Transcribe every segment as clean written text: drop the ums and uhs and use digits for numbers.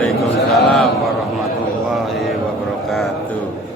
Waalaikumsalam warahmatullahi wabarakatuh.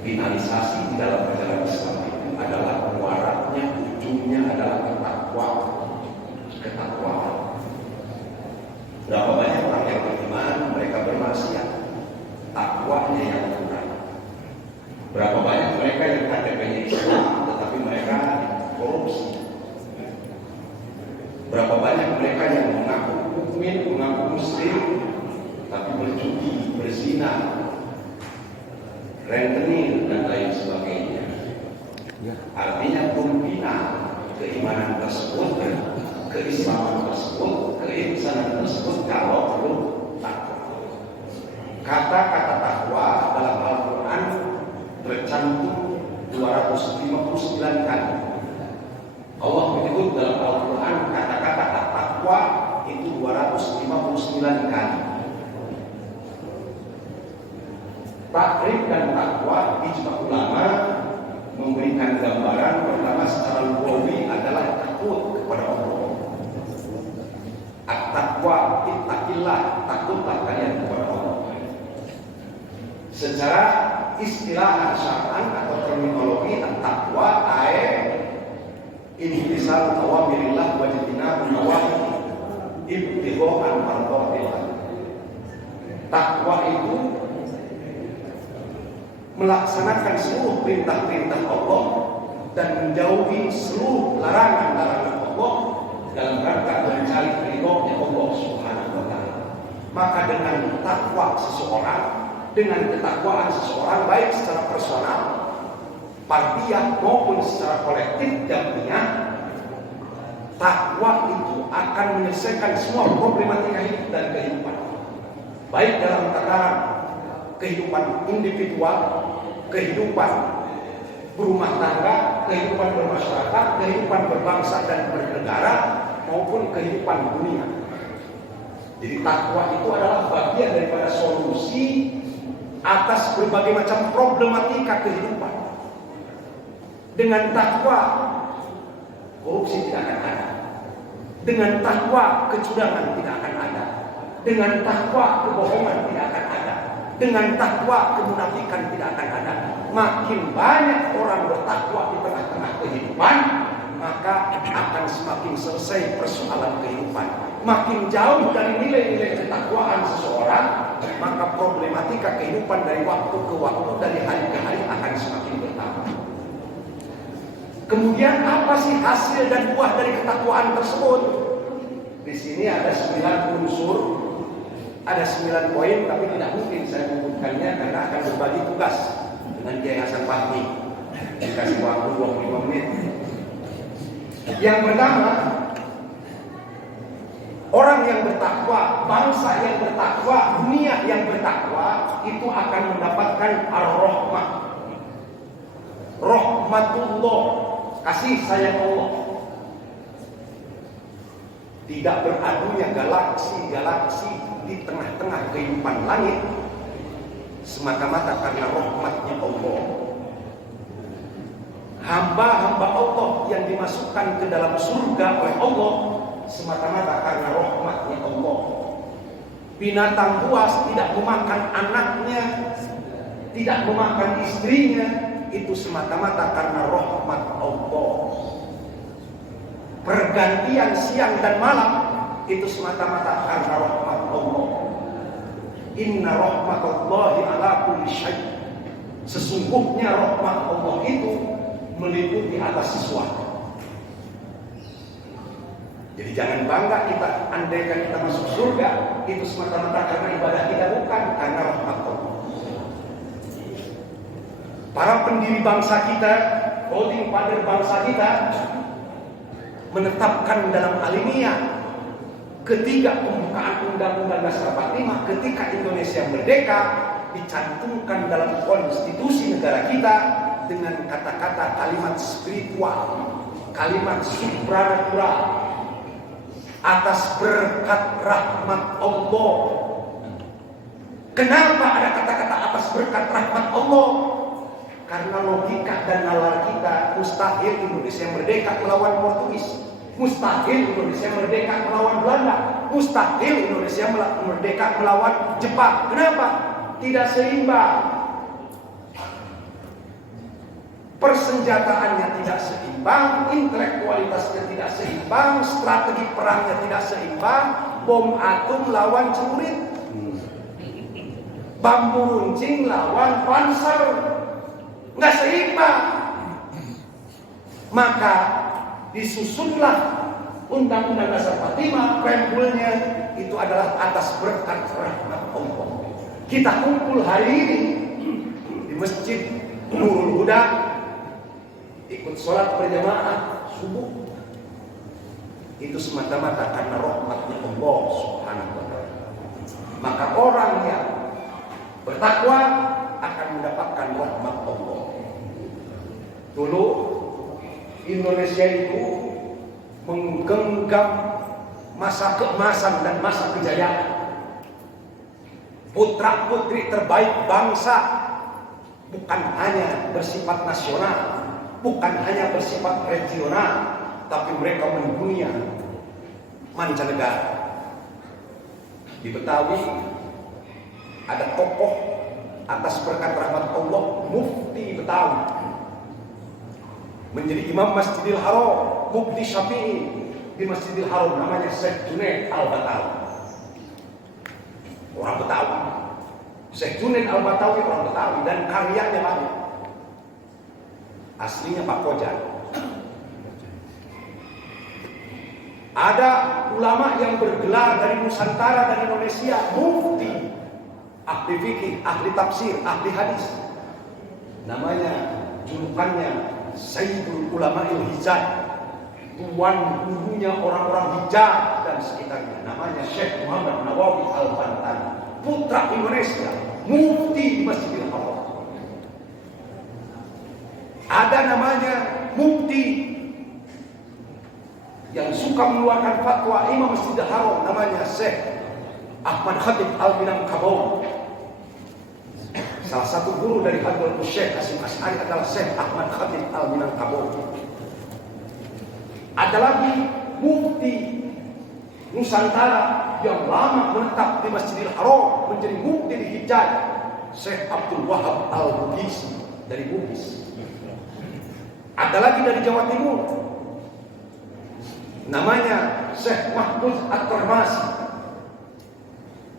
Finalisasi di dalam ajaran Islam itu adalah muaratnya, ujungnya adalah ketakwaan. Berapa banyak orang yang beriman, mereka bermaksiat, takwanya yang kurang. Berapa banyak mereka yang KTP-nya Islam, tetapi mereka korupsi. Berapa banyak mereka yang mengaku mukmin, mengaku muslim, tapi berjudi, berzina, rentenir dan lain sebagainya. Artinya pembina keimanan tersebut, keislaman tersebut, keinsanan tersebut kalau belum takwa. Kata-kata takwa dalam Al-Quran tercantum 259 kali. Allah menyebut dalam Al-Quran kata-kata takwa itu 259 kali. Takrib dan takwa ijma ulama memberikan gambaran pertama secara lugawi adalah takut kepada Allah. At-taqwa, ittaqillah, takutlah kalian kepada Allah. Secara istilah syar'an atau terminologi at-taqwa imtisal awamirillah wa ijtinabun nawahi ibtighaan mardhatillah. Takwa itu melaksanakan seluruh perintah-perintah Allah dan menjauhi seluruh larangan-larangan Allah dalam rangka mencari ridhonya Allah Subhanahu wa taala. Maka dengan takwa seseorang, dengan ketakwaan seseorang baik secara personal, fardiyah maupun secara kolektif jamiah, takwa itu akan menyelesaikan semua problematika hidup dan kehidupan. Baik dalam tataran kehidupan individual, kehidupan berumah tangga, kehidupan bermasyarakat, kehidupan berbangsa dan bernegara, maupun kehidupan dunia. Jadi takwa itu adalah bagian daripada solusi atas berbagai macam problematika kehidupan. Dengan takwa, korupsi tidak akan ada. Dengan takwa, kecurangan tidak akan ada. Dengan takwa, kebohongan tidak akan ada. Dengan takwa, kemunafikan tidak akan ada. Makin banyak orang bertakwa di tengah-tengah kehidupan, maka akan semakin selesai persoalan kehidupan. Makin jauh dari nilai-nilai ketakwaan seseorang, maka problematika kehidupan dari waktu ke waktu, dari hari ke hari akan semakin bertambah. Kemudian apa sih hasil dan buah dari ketakwaan tersebut? Di sini ada 9 unsur, ada 9 poin, tapi tidak mungkin saya menyebutkannya karena akan berbagi tugas dengan Kiai Hasan Fahmi. Dikasih waktu 25 menit. Yang pertama, orang yang bertakwa, bangsa yang bertakwa, dunia yang bertakwa itu akan mendapatkan ar-rahmah. Rahmatullah, kasih sayang Allah. Tidak beradunya galaksi-galaksi di tengah-tengah kehidupan langit semata-mata karena rahmatnya Allah. Hamba-hamba Allah yang dimasukkan ke dalam surga oleh Allah semata-mata karena rahmatnya Allah. Binatang buas tidak memakan anaknya, tidak memakan istrinya, itu semata-mata karena rahmat Allah. Pergantian siang dan malam itu semata-mata karena rahmat Allah. Inna rahmatallahi ala kulli syai'. Sesungguhnya rahmat Allah itu meliputi atas sesuatu. Jadi jangan bangga kita andaikan kita masuk surga itu semata-mata karena ibadah kita, bukan karena rahmat Allah. Para pendiri bangsa kita, founding father bangsa kita menetapkan dalam alimiah ketika pembukaan Undang-Undang Dasar 45, ketika Indonesia merdeka, dicantumkan dalam konstitusi negara kita dengan kata-kata kalimat spiritual, kalimat supranatural, atas berkat rahmat Allah. Kenapa ada kata-kata atas berkat rahmat Allah? Karena logika dan nalar kita, mustahil Indonesia merdeka melawan Portugis, mustahil Indonesia merdeka melawan Belanda, mustahil Indonesia merdeka melawan Jepang. Kenapa? Tidak seimbang. Persenjataannya tidak seimbang, intelektualitasnya tidak seimbang, strategi perangnya tidak seimbang, bom atom lawan celurit, bambu runcing lawan panser, nggak seimbang. Maka disusunlah Undang-Undang Dasar 45, preambulnya itu adalah atas berkat rahmat Allah. Kita kumpul hari ini di Masjid Nurul Huda, ikut sholat berjamaah subuh, itu semata-mata karena rahmatnya Allah Subhanahu wa ta'ala. Maka orang yang bertakwa akan mendapatkan rahmat Allah. Dulu Indonesia itu menggenggam masa keemasan dan masa kejayaan. putra-putri terbaik bangsa, bukan hanya bersifat nasional, bukan hanya bersifat regional, tapi mereka mendunia mancanegara. Di Betawi ada tokoh atas berkat rahmat Allah, Mufti Betawi, menjadi imam Masjidil Haram, Mufti Syafi'i di Masjidil Haram, namanya Syekh Junaid Al-Batawi, orang Betawi. Syekh Junaid Al-Batawi orang Betawi dan karyanya banyak. Aslinya Pak Koja. Ada ulama yang bergelar dari Nusantara dan Indonesia, mufti, ahli fikih, ahli tafsir, ahli hadis. Namanya, julukannya Sayyidul Ulama'il Hijaz, tuan gurunya orang-orang Hijaz dan sekitarnya. Namanya Syekh Muhammad Nawawi Al-Bantani, putra Indonesia, mufti Masjidil Haram. Ada namanya mufti yang suka mengeluarkan fatwa Imam Masjidil Haram, namanya Syekh Ahmad Khatib Al-Minangkabau. Salah satu guru dari Hadratus Syekh Hasyim Asy'ari adalah Syekh Ahmad Khatib Al-Minangkabau. Ada lagi mufti Nusantara yang lama menetap di Masjidil Haram, menjadi mufti di Hijaz, Syekh Abdul Wahab Al-Bugis dari Bugis. Ada lagi dari Jawa Timur, namanya Syekh Mahfuz At-Tarmasi,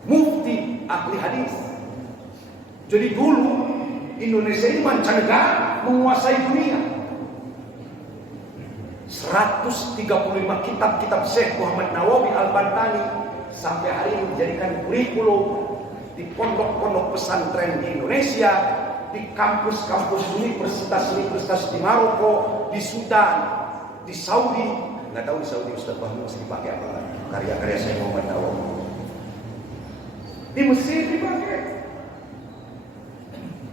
mufti ahli hadis. Jadi dulu Indonesia ini mancanegara menguasai dunia. 135 kitab-kitab Syekh Muhammad Nawawi Al-Bantani sampai hari ini dijadikan kurikulum di pondok-pondok pesantren di Indonesia, di kampus-kampus universitas-universitas di Maroko, di Sudan, di Saudi. Nggak tahu di Saudi Ustaz Bahmu masih dipakai apa lagi karya-karya Syekh Muhammad Nawawi. Di Mesir dipakai.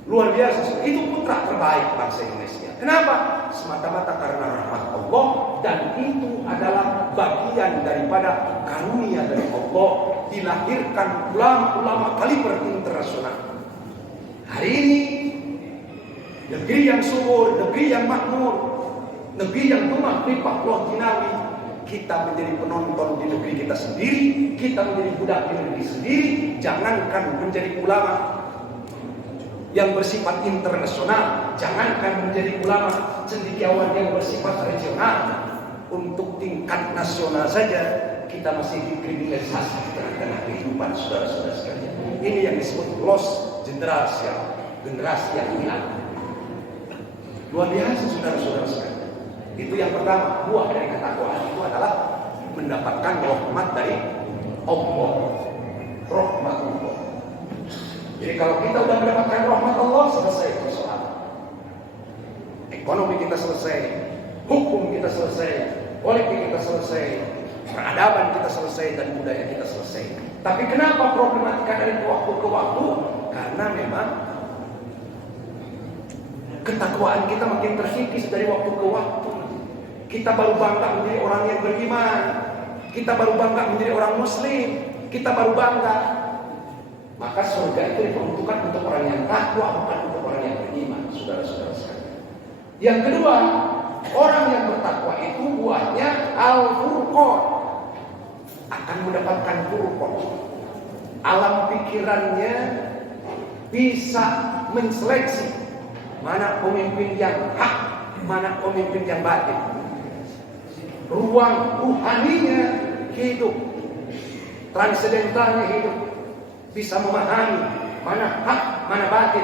Luar biasa, itu putra terbaik bangsa Indonesia. Kenapa? Semata-mata karena rahmat Allah, dan itu adalah bagian daripada karunia dari Allah, dilahirkan ulama-ulama kaliber internasional. Hari ini negeri yang subur, negeri yang makmur, negeri yang tumah limpah ruah jinawi, kita menjadi penonton di negeri kita sendiri, kita menjadi budak di negeri sendiri. Jangankan menjadi ulama yang bersifat internasional, jangankan menjadi ulama cendekiawan yang bersifat regional, untuk tingkat nasional saja kita masih dikriminalisasi di tengah-tengah kehidupan saudara-saudara sekalian. Ini yang disebut lost generasi yang hilang. Luar biasa saudara-saudara sekalian. Itu yang pertama, buah dari ketakwaan itu adalah mendapatkan rahmat dari Allah. Rahmat Allah. Jadi kalau kita sudah mendapatkan rahmat Allah, selesai persoalan. Ekonomi kita selesai, hukum kita selesai, politik kita selesai, peradaban kita selesai, dan budaya kita selesai. Tapi kenapa problematika dari waktu ke waktu? Karena memang ketakwaan kita makin terkikis dari waktu ke waktu. Kita baru bangga menjadi orang yang beriman, kita baru bangga menjadi orang muslim, kita baru bangga. Maka surga itu diperuntukkan untuk orang yang takwa, bukan untuk orang yang beriman, saudara-saudara sekalian. Yang kedua, orang yang bertakwa itu buahnya al-furqan, akan mendapatkan furqan. Alam pikirannya bisa menseleksi mana pemimpin yang hak, mana pemimpin yang batil. Ruang ruhaninya hidup, transendentalnya hidup, bisa memahami mana hak, mana batil,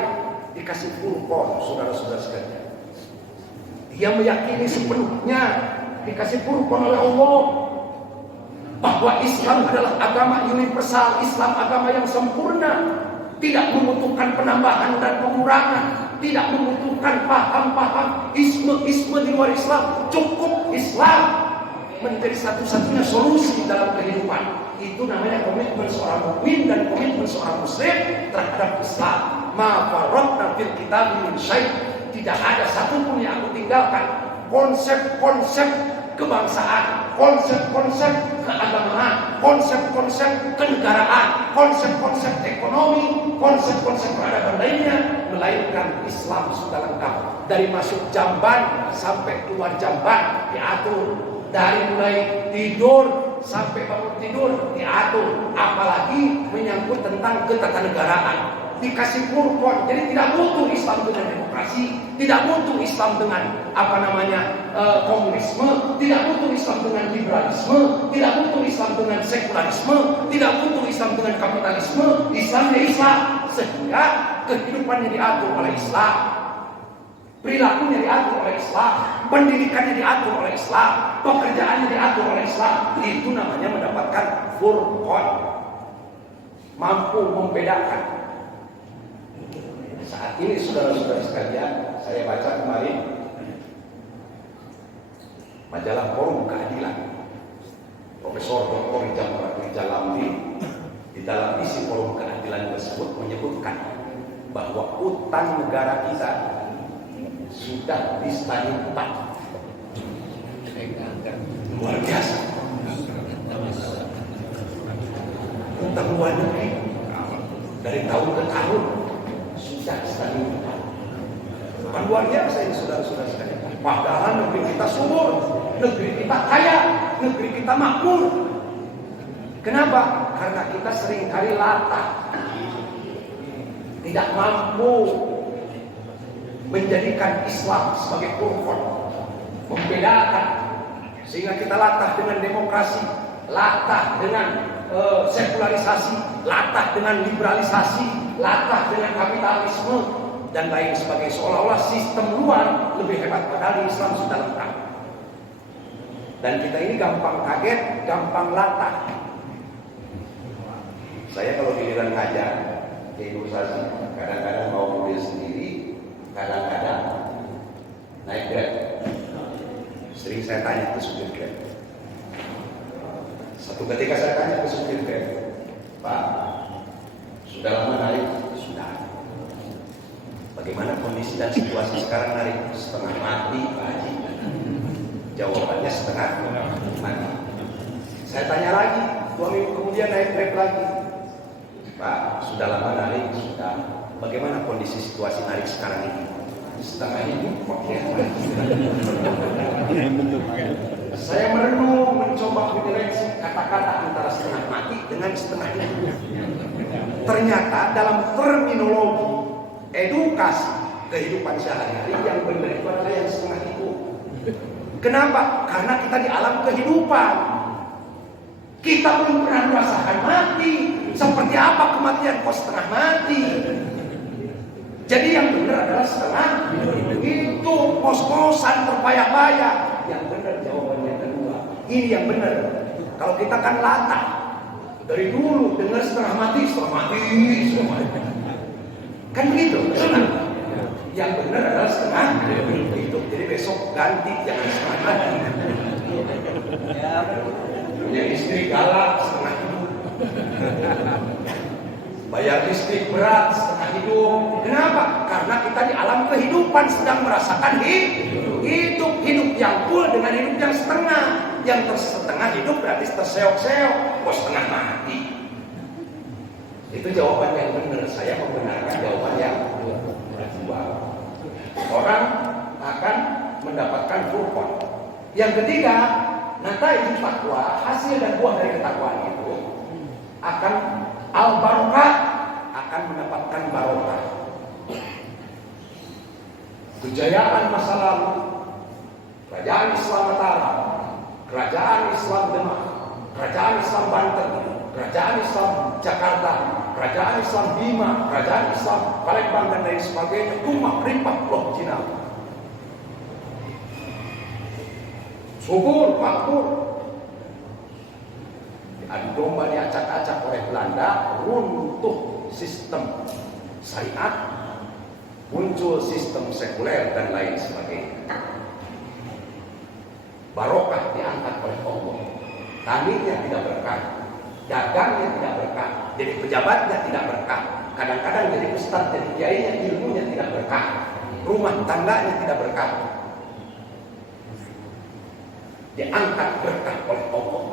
dikasih furqan, saudara-saudara sekalian. Dia meyakini sepenuhnya dikasih furqan oleh Allah bahwa Islam adalah agama universal, Islam agama yang sempurna, tidak membutuhkan penambahan dan pengurangan, tidak membutuhkan paham-paham isme-isme di luar Islam. Cukup Islam menjadi satu-satunya solusi dalam kehidupan. Itu namanya komitmen seorang mukmin dan komitmen seorang muslim terhadap Islam. Ma farratna fil kitab min syai'. Tidak ada satupun yang aku tinggalkan. Konsep-konsep kebangsaan, konsep-konsep keagamaan, konsep-konsep kenegaraan, konsep-konsep ekonomi, konsep-konsep peradaban lainnya, melainkan Islam sudah lengkap. Dari masuk jamban sampai keluar jamban diatur, dari mulai tidur sampai bangun tidur diatur, apalagi menyangkut tentang ketatanegaraan. Dikasih kurkon, jadi tidak butuh Islam dengan demokrasi, tidak butuh Islam dengan komunisme, tidak butuh Islam dengan liberalisme, tidak butuh Islam dengan sekularisme, tidak butuh Islam dengan kapitalisme. Islamnya Islam, sehingga kehidupannya diatur oleh Islam, perilakunya diatur oleh Islam, pendidikannya diatur oleh Islam, pekerjaannya diatur oleh Islam. Itu namanya mendapatkan furqan, mampu membedakan. Saat ini saudara-saudara sekalian, saya baca kemarin majalah Forum Keadilan, Profesor Dr. Rijal Lamli di dalam isi Forum Keadilan tersebut menyebutkan bahwa utang negara kita sudah distain 4. Luar biasa. Utang luar negeri dari tahun ke tahun sudah distain 4. Bukan luar biasa ini saudara-saudara sekalian. Padahal negeri kita subur, negeri kita kaya, negeri kita makmur. Kenapa? Karena kita seringkali latah, tidak mampu menjadikan Islam sebagai kurkon, membedakan, sehingga kita latah dengan demokrasi, latah dengan sekularisasi, latah dengan liberalisasi, latah dengan kapitalisme dan lain sebagainya. Seolah-olah sistem luar lebih hebat, padahal Islam sudah lengkap. Dan kita ini gampang kaget, gampang latah. Saya kalau giliran ngajar ke ilustrasi, kadang-kadang mau mobil sendiri, kadang-kadang naik Grab. Sering saya tanya ke supir Grab. Satu ketika saya tanya ke supir Grab, Pak, sudah lama naik? Sudah. Bagaimana kondisi dan situasi sekarang narik? Setengah mati, Pak Haji. Jawabannya setengah mati. Saya tanya lagi, 2 minggu kemudian naik Grab lagi. Pak, sudah lama narik? Sudah. Bagaimana kondisi situasi narik sekarang ini? Setengah hidup. Saya merenung, mencoba menyeleksi kata-kata antara setengah mati dengan setengah hidup. Ternyata dalam terminologi edukasi kehidupan sehari-hari yang benar itu adalah yang setengah hidup. Kenapa? Karena kita di alam kehidupan. Kita belum pernah merasakan mati. Seperti apa kematian kok setengah mati? Jadi yang benar adalah setengah itu, pos-posan, terbayang-bayang. Yang benar jawabannya kedua. Ini yang benar. Kalau kita kan latah dari dulu dengar setengah mati, setengah mati, setengah mati. Kan begitu, benar? Yang benar adalah setengah hidup. Jadi besok ganti, jangan setengah mati. Punya istri galak, setengah hidup. Bayar listrik berat, setengah hidup. Kenapa? Karena kita di alam kehidupan sedang merasakan hidup yang full dengan hidup yang setengah. Yang setengah hidup berarti terseok-seok, kok setengah mati. Itu jawaban yang benar. Saya membenarkan jawaban yang kedua. Orang akan mendapatkan furqan. Yang ketiga, nata'ij takwa, hasil dan buah dari ketakwaan itu akan al-barokah, akan mendapatkan barokah. Kejayaan masa lalu, kerajaan Islam Mataram, kerajaan Islam Demak, kerajaan Islam Banten, kerajaan Islam Jakarta, kerajaan Islam Bima, kerajaan Islam Palembang dan lain sebagainya, tumpah rimpah Pulau Cina. Subur, makmur. Adu domba diacak-acak oleh Belanda, runtuh sistem syariat, muncul sistem sekuler dan lain sebagainya. Barokah diangkat oleh Allah. Taninya tidak berkah, dagangnya tidak berkah, jadi pejabatnya tidak berkah. Kadang-kadang jadi ustaz, jadi kiainya, ilmunya tidak berkah, rumah tangganya tidak berkah. Diangkat berkah oleh Allah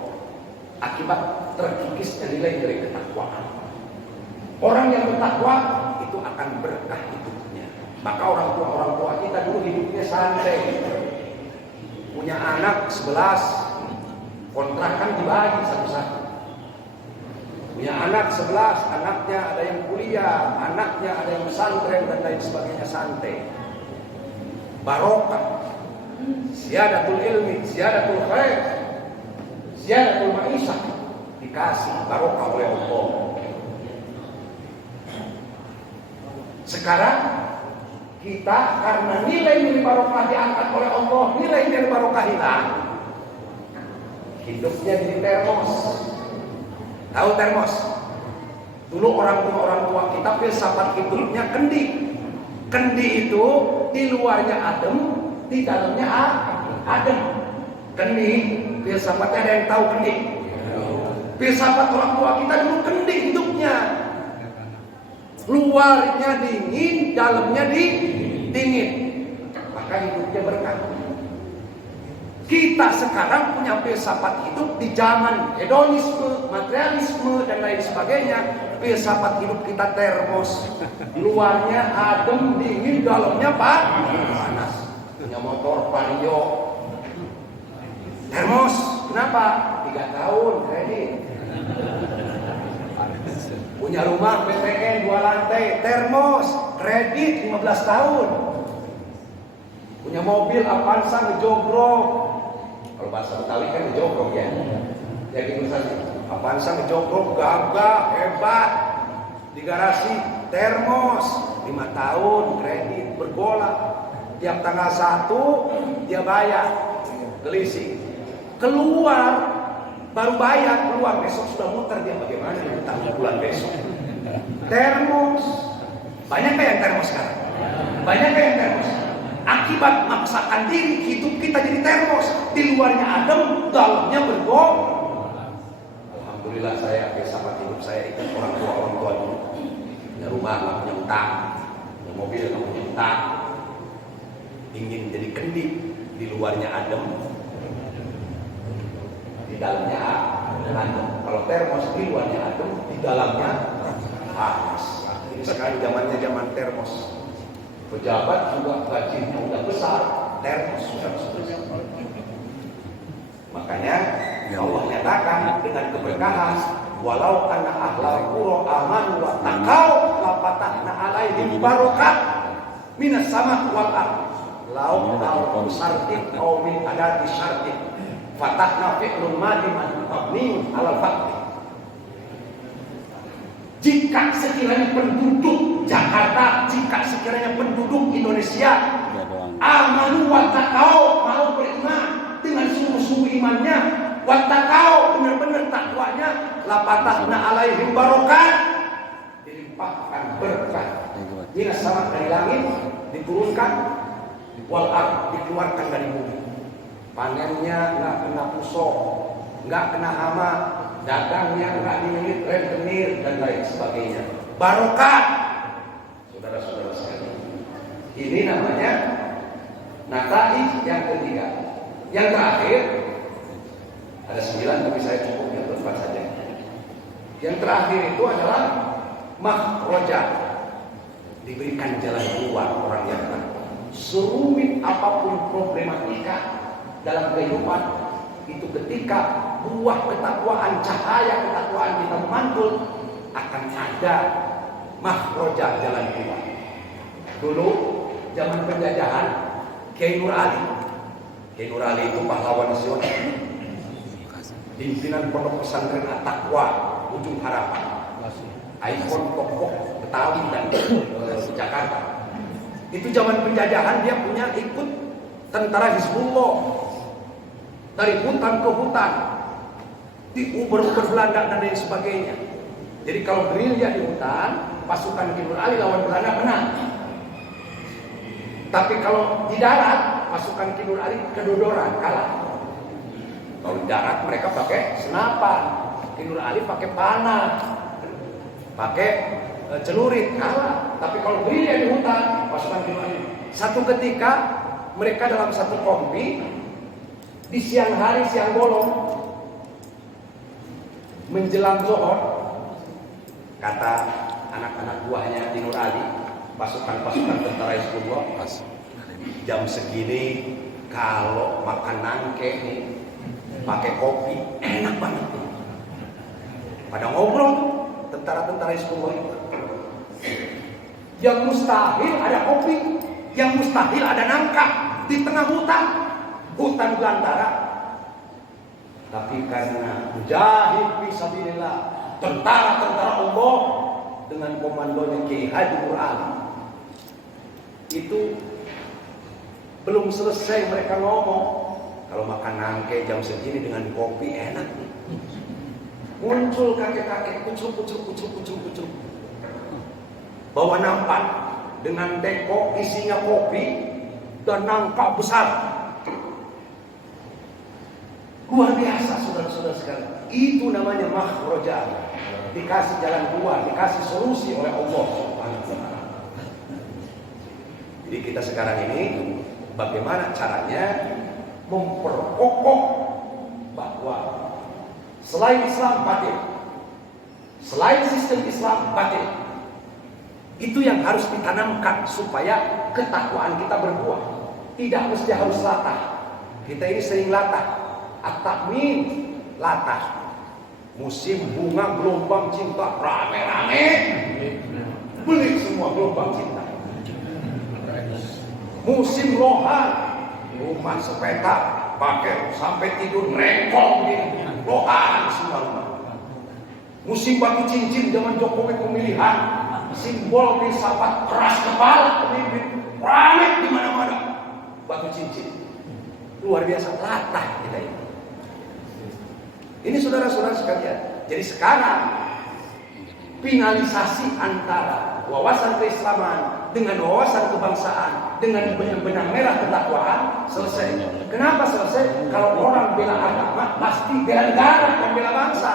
akibat terkikisnya nilai-nilai ketakwaan. Orang yang bertakwa itu akan berkah hidupnya. Maka orang tua kita dulu hidupnya santai. Punya anak 11, kontrakan dibagi satu-satu. Punya anak 11, anaknya ada yang kuliah, anaknya ada yang pesantren dan lain sebagainya, santai. Barokah. Ziyadatul ilmi, ziyadatul khair, ziyadatul ma'isyah, dikasih barokah oleh Allah. Sekarang kita karena nilai-nilai barokah diangkat oleh Allah, nilai-nilai barokah hilang. Hidupnya jadi termos. Tahu termos? Dulu orang tua kita filsafat hidupnya kendi. Kendi itu di luarnya adem, di dalamnya adem. Kendi, filsafatnya ada yang tahu kendi? Filsafat orang tua kita dulu kendi hidupnya. Luarnya dingin, dalamnya dingin. Maka hidupnya berkah. Kita sekarang punya filsafat hidup di zaman hedonisme, materialisme dan lain sebagainya. Filsafat hidup kita termos. Luarnya adem, dingin, dalamnya panas. Punya motor Vario. Termos, kenapa? 3 tahun kredit. Punya rumah PTN 2 lantai, termos, kredit 15 tahun. Punya mobil Avanza ngejogrok. Kalau bahasa Betawi kan ngejogrok ya. Ya gitu saja. Avanza ngejogrok, gagah, hebat. Di garasi, termos, 5 tahun kredit, bergolak. Tiap tanggal 1 dia bayar, gelising. Keluar, baru bayar, keluar besok sudah muter, dia bagaimana utang bulan besok. Termos, banyak yang termos sekarang? Banyak yang termos. Akibat maksakan diri, hidup kita jadi termos. Di luarnya adem, dalamnya bergol. Alhamdulillah saya filsafat hidup saya ikut orang tua dulu. Punya rumah nggak punya utang, punya mobil nggak punya utang. Ingin jadi kendi, di luarnya adem, di dalamnya adem. Kalau termos di luarnya adem, di dalamnya panas. Ini sekarang zamannya zaman termos. Pejabat juga gajinya udah besar, termos sudah. Makanya Allah nyatakan dengan keberkahan, walau anna ahlal qura amanu wa taqau la fatahna alaihim barakat minas sama wal ardh. Lau al syartin aw min adati syartin fatahna fi'lun madi mabni alal fathi. Jika sekiranya penduduk Jakarta, jika sekiranya penduduk Indonesia amanu wa taqau, mau beriman dengan sungguh-sungguh imannya, wa taqau, benar-benar takwanya, la fatahna alaihim barakat, dilimpahkan berkah. Minas sama dari langit diturunkan, wal ardh dikeluarkan dari bumi. Panennya nggak kena pusok, nggak kena hama, dagangnya nggak dililit rentenir dan lain sebagainya. Barokah, saudara-saudara sekalian. Ini namanya nataij yang ketiga. Yang terakhir ada 9, tapi saya cukup yang berempat saja. Yang terakhir itu adalah makhrajah, diberikan jalan keluar orang yang takwa. Serumit apapun problematika dalam kehidupan itu, ketika buah ketakwaan, cahaya ketakwaan kita memantul, akan ada makhrajah, jalan keluar. Dulu zaman penjajahan, Kiai Nur Ali itu pahlawan nasional, pimpinan pondok pesantren At-Taqwa Ujung Harapan, ikon tokoh Betawi dan Jakarta. Itu zaman penjajahan dia punya ikut tentara Hizbullah, dari hutan ke hutan, diuber-uber Belanda dan lain sebagainya. Jadi kalau gerilya di hutan, pasukan Kiai Nur Ali lawan Belanda menang. Tapi kalau di darat, pasukan Kiai Nur Ali kedodoran, kalah. Kalau di darat mereka pakai senapan, Kiai Nur Ali pakai panah, pakai celurit, kalah. Tapi kalau gerilya di hutan, pasukan Kiai Nur Ali. Satu ketika mereka dalam satu kompi, di siang hari, siang bolong, menjelang zuhur, kata anak-anak buahnya di Nur Ali, pasukan-pasukan tentara Hizbullah. Jam segini kalau makan nangke nih pakai kopi enak banget tuh. Pada ngobrol tentara-tentara Hizbullah itu. Yang mustahil ada kopi, yang mustahil ada nangka di tengah hutan belantara. Tapi karena mujahid fisabilillah, tentara-tentara Allah dengan komandonya Kiai Haji Nur Ali, itu belum selesai mereka ngomong, kalau makan nangke jam segini dengan kopi enak nih. Muncul kakek-kakek kucuk. Bawa nampan dengan teko isinya kopi dan nangka besar. Luar biasa saudara-saudara sekalian. Itu namanya makhrajah. Dikasih jalan keluar, dikasih solusi oleh Allah Subhanahu wa taala. Jadi kita sekarang ini bagaimana caranya memperkokoh bahwa selain Islam batil, selain sistem Islam batil, itu yang harus ditanamkan supaya ketakwaan kita berbuah. Tidak mesti harus latah. Kita ini sering latah. At-takmin latah. Musim bunga gelombang cinta rame-rame beli semua gelombang cinta. Musim lohan rumah sepeta pakai sampai tidur rengkong begini, lohan semua rumah. Musim batu cincin zaman Jokowi pemilihan, simbol filsafat keras kepala pemimpin rame di mana-mana batu cincin. Luar biasa latah kita ini. Ini saudara-saudara sekalian. Jadi sekarang finalisasi antara wawasan keislaman dengan wawasan kebangsaan dengan benang merah ketakwaan selesai. Kenapa selesai? Kalau orang bela agama pasti bela negara dan bela bangsa.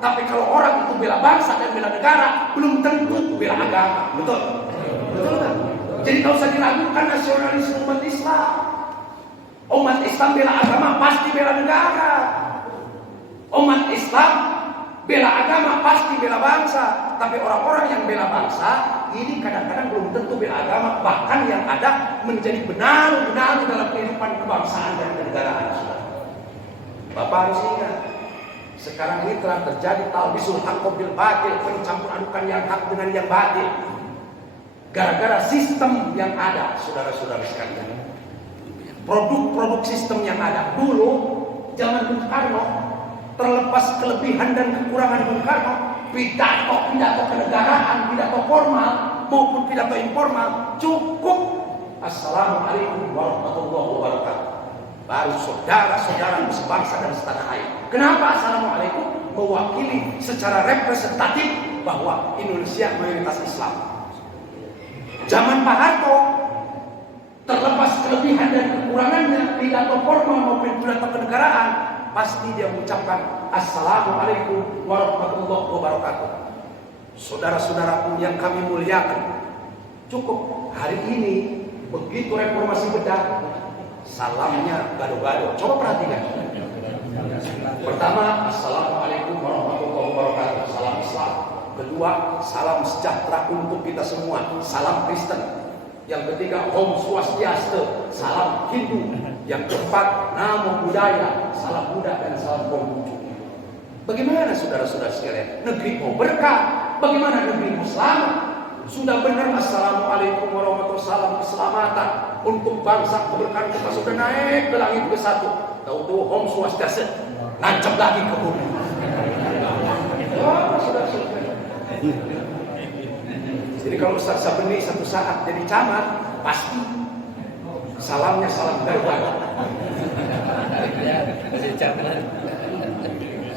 Tapi kalau orang itu bela bangsa dan bela negara belum tentu bela agama. Betul? Betul kan? Jadi tak usah diragukan nasionalisme umat Islam. Umat Islam bela agama pasti bela negara. Umat Islam bela agama pasti bela bangsa. Tapi orang-orang yang bela bangsa ini kadang-kadang belum tentu bela agama. Bahkan yang ada menjadi benar-benar dalam kehidupan kebangsaan dan kenegaraan. Bapak harus ingat, sekarang ini telah terjadi talbisul haqq bil batil, pencampur adukan yang hak dengan yang batil. Gara-gara sistem yang ada, saudara-saudara sekalian. Produk-produk sistem yang ada dulu zaman Bung Karno, terlepas kelebihan dan kekurangan Bung Karno, pidato kenegaraan, pidato formal maupun pidato informal cukup assalamualaikum warahmatullahi wabarakatuh. Baru saudara-saudara sebangsa dan setanah air. Kenapa assalamualaikum? Mewakili secara representatif bahwa Indonesia mayoritas Islam. Zaman Pak Harto, terlepas kelebihan dan kekurangannya, pidato formal maupun pidato kenegaraan, pasti dia mengucapkan assalamualaikum warahmatullahi wabarakatuh. Saudara-saudaraku yang kami muliakan, cukup hari ini begitu reformasi bedah, salamnya gado-gado. Coba perhatikan. Pertama, assalamualaikum warahmatullahi wabarakatuh, salam Islam. Kedua, salam sejahtera untuk kita semua, salam Kristen. Yang ketiga, Om Swastiastu, salam Hindu. Yang keempat, Namo Buddhaya, salam Buddha dan salam Konghucu. Bagaimana saudara-saudara sekalian? Negeri mau berkah, bagaimana negeri mau selamat? Sudah benar assalamualaikum warahmatullahi wabarakatuh, keselamatan untuk bangsa, keberkahan kita sudah naik ke langit ke satu. Tahu-tahu Om Swastiastu, nancap lagi ke bumi. Oh, saudara-saudara. Jadi kalau Ustaz Sabeni satu saat jadi camat, pasti salamnya salam Garuda.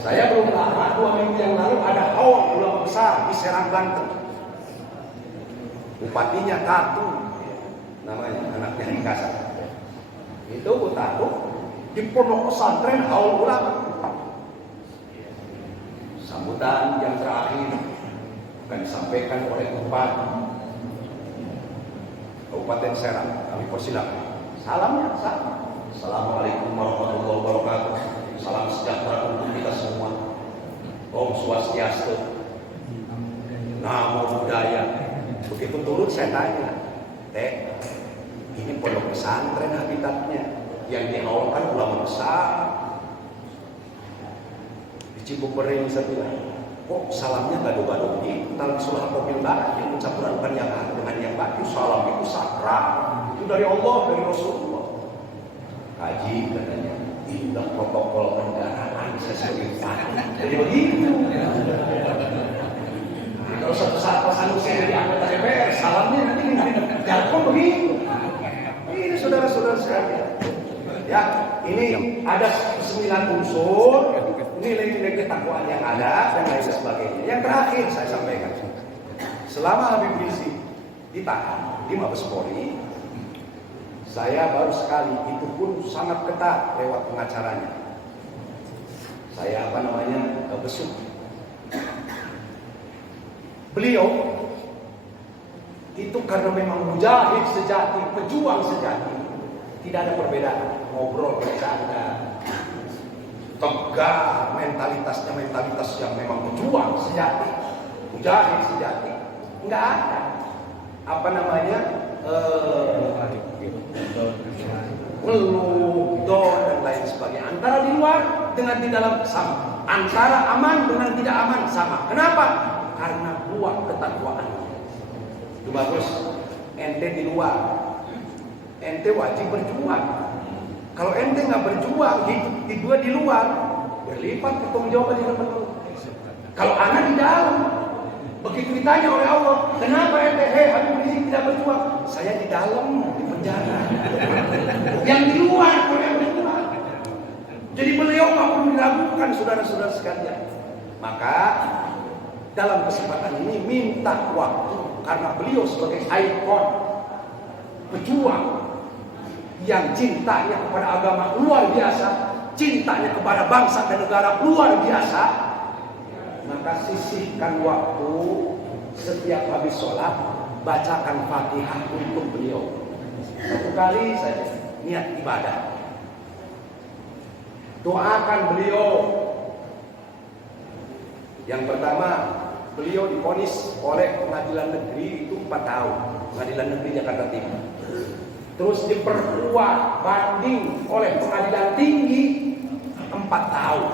Saya belum lama, 2 minggu yang lalu ada haul ulama besar di Serang, Banten. Bupatinya Tatu, namanya anaknya Nikasa. Itu Tatu di pondok pesantren haul ulama. Sambutan yang terakhir akan disampaikan oleh Bupati Kabupaten Serang. Kami persilakan. Salamnya sama. Assalamualaikum warahmatullahi wabarakatuh. Salam sejahtera untuk kita semua. Om Swastiastu. Namo Buddhaya. Begitu turun saya tanya, Teh, ini pondok pesantren habitatnya, yang diawalkan ulama besar. Di Cibubering saya bilang, kok salamnya gado-gado gitu? Dalam surah Al-Qur'an yang campuran yang dengan yang baik, salam itu sakral, itu dari Allah, dari Rasulullah. Kaji katanya, tidak protokol kendaraan saya sebagai fanatik. Jadi begitu. Kalau suatu saat Pak Sanusi jadi anggota DPR, salamnya nanti jalan begitu. Ini saudara-saudara sekalian. Ya, ini ada 9 unsur, nilai-nilai ketakwaan yang ada dan lain sebagainya. Yang terakhir saya sampaikan, selama Habib Rizik ditahan di Mabes Polri, saya baru sekali, itu pun sangat ketat lewat pengacaranya. Saya besuk. Beliau itu karena memang mujahid sejati, pejuang sejati, tidak ada perbedaan, ngobrol bercanda, tegar, mentalitasnya mentalitas yang memang pejuang sejati, mujahid sejati, nggak ada ngeluh, don dan lain sebagainya. Antara di luar dengan di dalam sama, antara aman dengan tidak aman sama. Kenapa? Karena buat ketakwaan. Itu bagus. Ente di luar, ente wajib berjuang. Kalau ente nggak berjuang, di luar, berlipat pertanggungjawaban yang penuh. Kalau anak di dalam, begitu ditanya oleh Allah, kenapa ente Habib Rizik tidak berjuang? Saya di dalam, di penjara. Yang di luar, kalau yang di luar. Jadi beliau nggak perlu diragukan, saudara-saudara sekalian. Maka dalam kesempatan ini minta waktu, karena beliau sebagai ikon pejuang yang cintanya kepada agama luar biasa, cintanya kepada bangsa dan negara luar biasa, maka sisihkan waktu setiap habis sholat, bacakan Fatihah untuk beliau 1 kali saja, niat ibadah. Doakan beliau. Yang pertama, beliau divonis oleh pengadilan negeri itu 4 tahun, pengadilan negeri Jakarta Timur. Terus diperkuat banding oleh pengadilan tinggi 4 tahun.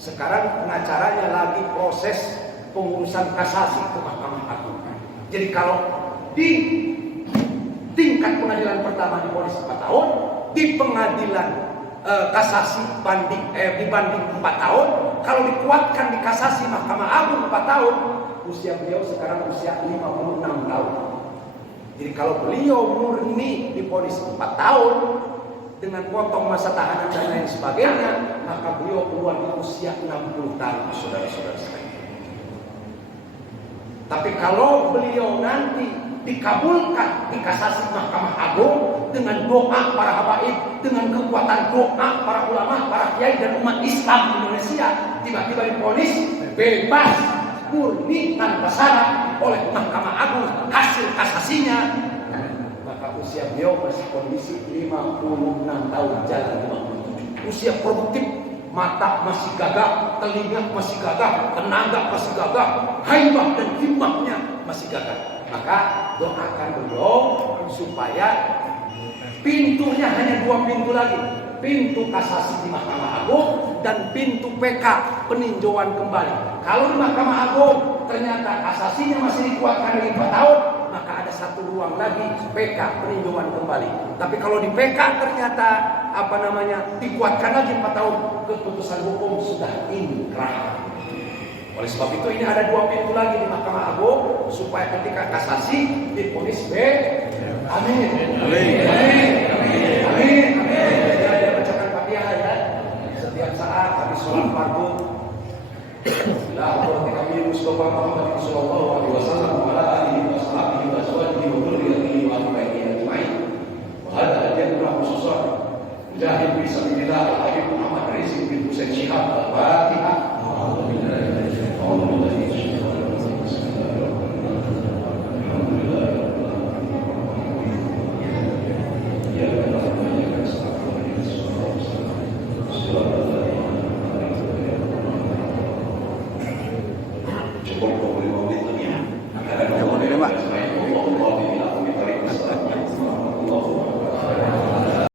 Sekarang pengacaranya lagi proses pengurusan kasasi ke Mahkamah Agung. Jadi kalau di tingkat pengadilan pertama divonis 4 tahun, di pengadilan kasasi dibanding 4 tahun, kalau dikuatkan di kasasi Mahkamah Agung 4 tahun, usia beliau sekarang usia 56 tahun. Jadi kalau beliau murni divonis 4 tahun dengan potong masa tahanan dan lain sebagainya, maka beliau keluar di usia 60 tahun, saudara-saudara sekalian. Tapi kalau beliau nanti dikabulkan di kasasi Mahkamah Agung dengan doa para habaib, dengan kekuatan doa para ulama, para kiai dan umat Islam Indonesia, tiba-tiba divonis bebas murni tanpa syarat oleh Mahkamah Agung hasil kasasinya, maka usia beliau masih kondisi 56 tahun, jalan 57. Usia produktif, mata masih gagah, telinga masih gagah, tenaga masih gagah, haibah dan himmahnya masih gagah. Maka doakan beliau supaya pintunya hanya 2 pintu lagi, pintu kasasi di Mahkamah Agung dan pintu PK peninjauan kembali. Kalau di Mahkamah Agung ternyata kasasinya masih dikuatkan lagi 4 tahun, maka ada 1 ruang lagi PK peninjauan kembali. Tapi kalau di PK ternyata dikuatkan lagi 4 tahun, keputusan hukum sudah inkrah. Oleh sebab itu ini ada 2 pintu lagi di Mahkamah Agung supaya ketika kasasi divonis B. Amin. Amin. Amin. Amin. Dia bacakan Fatihah ya. Setiap saat habis sholat fardu. La ilaha illallah Muhammad sallallahu alaihi wasallam.